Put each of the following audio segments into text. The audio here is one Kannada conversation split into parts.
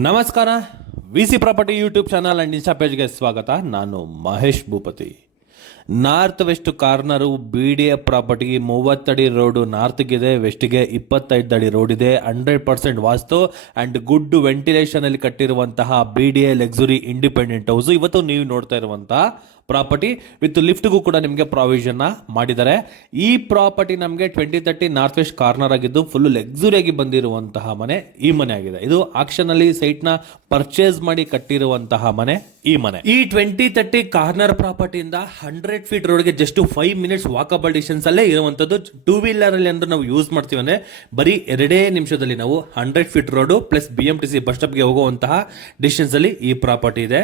ನಮಸ್ಕಾರ. V C property YouTube channel and insta ಪೇಜ್ಗೆ ಸ್ವಾಗತ. ನಾನು Mahesh Bhupathi. North west corner BDA ಪ್ರಾಪರ್ಟಿಗೆ 30 ಅಡಿ ರೋಡು ನಾರ್ತ್ಗಿದೆ, ವೆಸ್ಟ್ಗೆ 25 ಅಡಿ ರೋಡ್ ಇದೆ. 100% ವಾಸ್ತು ಆ್ಯಂಡ್ ಗುಡ್ ವೆಂಟಿಲೇಷನಲ್ಲಿ ಕಟ್ಟಿರುವಂತಹ BDA ಲಕ್ಸುರಿ ಇಂಡಿಪೆಂಡೆಂಟ್ ಹೌಸ್ ಇವತ್ತು ನೀವು ನೋಡ್ತಾ ಇರುವಂತಹ ಪ್ರಾಪರ್ಟಿ ವಿತ್ ಲಿಫ್ಟ್ಗೂ ಕೂಡ ನಿಮಗೆ ಪ್ರಾವಿಷನ್ನ ಮಾಡಿದ್ದಾರೆ. ಈ ಪ್ರಾಪರ್ಟಿ ನಮಗೆ 2030 ನಾರ್ತ್ ವೆಸ್ಟ್ ಕಾರ್ನರ್ ಆಗಿದ್ದು ಫುಲ್ ಲಕ್ಸುರಿಯಾಗಿ ಬಂದಿರುವಂತಹ ಮನೆ ಈ ಮನೆ ಆಗಿದೆ. ಇದು ಆಕ್ಷನ್ ಅಲ್ಲಿ ಸೈಟ್ ನ ಪರ್ಚೇಸ್ ಮಾಡಿ ಕಟ್ಟಿರುವಂತಹ ಮನೆ ಈ ಮನೆ. ಈ 2030 ಕಾರ್ನರ್ ಪ್ರಾಪರ್ಟಿಯಿಂದ 100 ಫೀಟ್ ರೋಡ್ಗೆ ಜಸ್ಟ್ 5 ಮಿನಿಟ್ಸ್ ವಾಕಬಲ್ ಡಿಸ್ಟೆನ್ಸ್ ಅಲ್ಲೇ ಇರುವಂತದ್ದು. 2 ವೀಲರ್ ಅಲ್ಲಿ ಅಂದ್ರೆ ನಾವು ಯೂಸ್ ಮಾಡ್ತೀವಿ ಅಂದ್ರೆ ಬರೀ 2 ನಿಮಿಷದಲ್ಲಿ ನಾವು 100 feet road plus BMTC bus ಸ್ಟಾಪ್ಗೆ ಹೋಗುವಂತಹ ಡಿಸ್ಟೆನ್ಸ್ ಅಲ್ಲಿ ಈ ಪ್ರಾಪರ್ಟಿ ಇದೆ.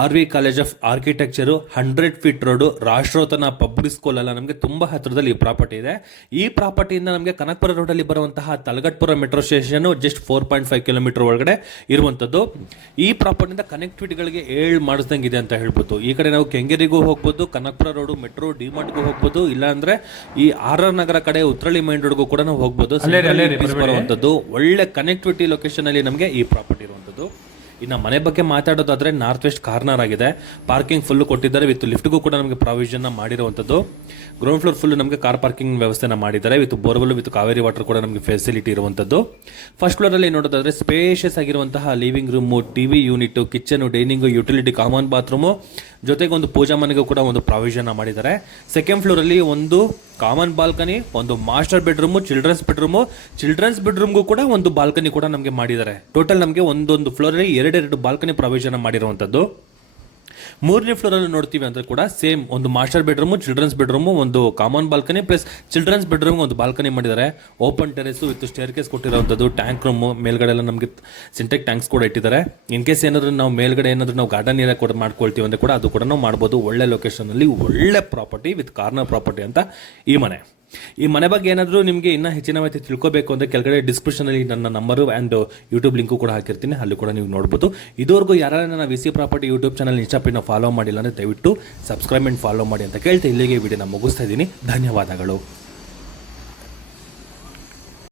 RV college of architecture 100 feet road, Rashtrotthana public school ಎಲ್ಲ ನಮಗೆ ತುಂಬಾ ಹತ್ತಿರದಲ್ಲಿ ಈ ಪ್ರಾಪರ್ಟಿ ಇದೆ. ಈ ಪ್ರಾಪರ್ಟಿಯಿಂದ ನಮಗೆ ಕನಕಪುರ ರೋಡಲ್ಲಿ ಬರುವಂತಹ Talaghattapura metro station just 4.5 kilometre ಒಳಗಡೆ ಇರುವಂತದ್ದು. ಈ ಪ್ರಾಪರ್ಟಿಯಿಂದ ಕನೆಕ್ಟಿವಿಟಿಗಳಿಗೆ 7 ಮಾಡಿಸ್ದಂಗೆ ಇದೆ ಅಂತ ಹೇಳ್ಬೋದು. ಈ ಕಡೆ ನಾವು ಕೆಂಗೇರಿಗೂ ಹೋಗ್ಬೋದು, ಕನಕಪುರ ರೋಡು ಮೆಟ್ರೋ ಡಿಮಾರ್ಟ್ಗೂ ಹೋಗ್ಬೋದು, ಇಲ್ಲ ಅಂದ್ರೆ ಈ RR ನಗರ ಕಡೆ ಉತ್ರಳ್ಳಿ ಮೈನ್ ರೋಡ್ಗೂ ಕೂಡ ನಾವು ಹೋಗ್ಬೋದು. ಬರುವಂತದ್ದು ಒಳ್ಳೆ ಕನೆಕ್ಟಿವಿಟಿ ಲೊಕೇಶನ್ ಅಲ್ಲಿ ನಮಗೆ ಈ ಪ್ರಾಪರ್ಟಿ ಇರುವಂತದ್ದು. ಇನ್ನು ಮನೆ ಬಗ್ಗೆ ಮಾತಾಡೋದಾದ್ರೆ ನಾರ್ತ್ ವೆಸ್ಟ್ ಕಾರ್ನರ್ ಆಗಿದೆ. ಪಾರ್ಕಿಂಗ್ ಫುಲ್ ಕೊಟ್ಟಿದ್ದಾರೆ, ವಿತ್ ಲಿಫ್ಟ್ಗೂ ಕೂಡ ನಮಗೆ ಪ್ರಾವಿಷನ್ ಮಾಡಿರುವಂಥದ್ದು. ಗ್ರೌಂಡ್ ಫ್ಲೋರ್ ಫುಲ್ ನಮಗೆ ಕಾರ್ ಪಾರ್ಕಿಂಗ್ ವ್ಯವಸ್ಥೆನ ಮಾಡಿದ್ದಾರೆ, with borewell with Kaveri water ಕೂಡ ನಮಗೆ ಫೆಸಿಲಿಟಿ ಇರುವಂಥದ್ದು. ಫಸ್ಟ್ ಫ್ಲೋರ್ ಅಲ್ಲಿ ನೋಡೋದಾದ್ರೆ ಸ್ಪೇಷಿಯಸ್ ಆಗಿರುವಂತಹ living room, TV unit, kitchen, dining, utility, common bathroom, ಜೊತೆಗೆ ಒಂದು ಪೂಜಾ ಮನೆಗೂ ಕೂಡ ಒಂದು ಪ್ರಾವಿಷನ್ ಮಾಡಿದ್ದಾರೆ. ಸೆಕೆಂಡ್ ಫ್ಲೋರ್ ಅಲ್ಲಿ ಒಂದು ಕಾಮನ್ ಬಾಲ್ಕನಿ, ಒಂದು ಮಾಸ್ಟರ್ ಬೆಡ್ರೂಮು, ಚಿಲ್ಡ್ರನ್ಸ್ ಬೆಡ್ರೂಮ್ಗೂ ಕೂಡ ಒಂದು ಬಾಲ್ಕನಿ ಕೂಡ ನಮಗೆ ಮಾಡಿದ್ದಾರೆ. ಟೋಟಲ್ ನಮಗೆ ಒಂದೊಂದು ಫ್ಲೋರ್ ಅಲ್ಲಿ 2 ಬಾಲ್ಕನಿ ಪ್ರಾವಿಷನ್ ಮಾಡಿರುವಂಥದ್ದು. 3ನೇ ಫ್ಲೋರ್ ಅಲ್ಲಿ ನೋಡ್ತೀವಿ ಅಂದ್ರೆ ಕೂಡ ಸೇಮ್ ಒಂದು ಮಾಸ್ಟರ್ ಬೆಡ್ರೂಮು, ಚಿಲ್ಡ್ರನ್ಸ್ ಬೆಡ್ರೂಮು, ಒಂದು common balcony plus children's bedroom ಒಂದು ಬಾಲ್ಕನಿ ಮಾಡಿದ್ದಾರೆ. Open terrace with staircase ಕೊಟ್ಟಿರುವಂಥದ್ದು. ಟ್ಯಾಂಕ್ ರೂಮ್ ಮೇಲ್ಗಡೆ ಎಲ್ಲ ನಮಗೆ ಸಿಂಟೆಕ್ ಟ್ಯಾಂಕ್ಸ್ ಕೂಡ ಇಟ್ಟಿದ್ದಾರೆ. ಇನ್ ಕೇಸ್ ಏನಾದ್ರು ನಾವು ಮೇಲ್ಗಡೆ ಏನಾದ್ರು ನಾವು ಗಾರ್ಡನ್ ಏರಿಯಾ ಕೂಡ ಮಾಡ್ಕೊಳ್ತೀವಿ ಅಂದ್ರೆ ಕೂಡ ಅದು ಕೂಡ ನಾವು ಮಾಡ್ಬೋದು. ಒಳ್ಳೆ ಲೊಕೇಶನ್ ಅಲ್ಲಿ ಒಳ್ಳೆ ಪ್ರಾಪರ್ಟಿ ವಿತ್ ಕಾರ್ನರ್ ಪ್ರಾಪರ್ಟಿ ಅಂತ ಈ ಮನೆ. ಈ ಮನೆ ಬಗ್ಗೆ ಏನಾದರೂ ನಿಮಗೆ ಇನ್ನೂ ಹೆಚ್ಚಿನ ಮಾಹಿತಿ ತಿಳ್ಕೋಬೇಕು ಅಂದರೆ ಕೆಳಗಡೆ ಡಿಸ್ಕ್ರಿಪ್ಷನಲ್ಲಿ ನನ್ನ ನಂಬರು ಆ್ಯಂಡ್ ಯೂಟ್ಯೂಬ್ ಲಿಂಕು ಕೂಡ ಹಾಕಿರ್ತೀನಿ, ಅಲ್ಲಿ ಕೂಡ ನೀವು ನೋಡ್ಬೋದು. ಇದುವರೆಗೂ ಯಾರು ನನ್ನ V C property YouTube channel ಇನ್ಸ್ಟಾಪೇಜ್ನ ಫಾಲೋ ಮಾಡಿಲ್ಲ ಅಂದರೆ ದಯವಿಟ್ಟು ಸಬ್ಸ್ಕ್ರೈಬ್ ಆ್ಯಂಡ್ ಫಾಲೋ ಮಾಡಿ ಅಂತ ಕೇಳ್ತಾ ಇಲ್ಲಿಗೆ ವಿಡಿಯೋನ ಮುಗಿಸ್ತಾ ಇದ್ದೀನಿ. ಧನ್ಯವಾದಗಳು.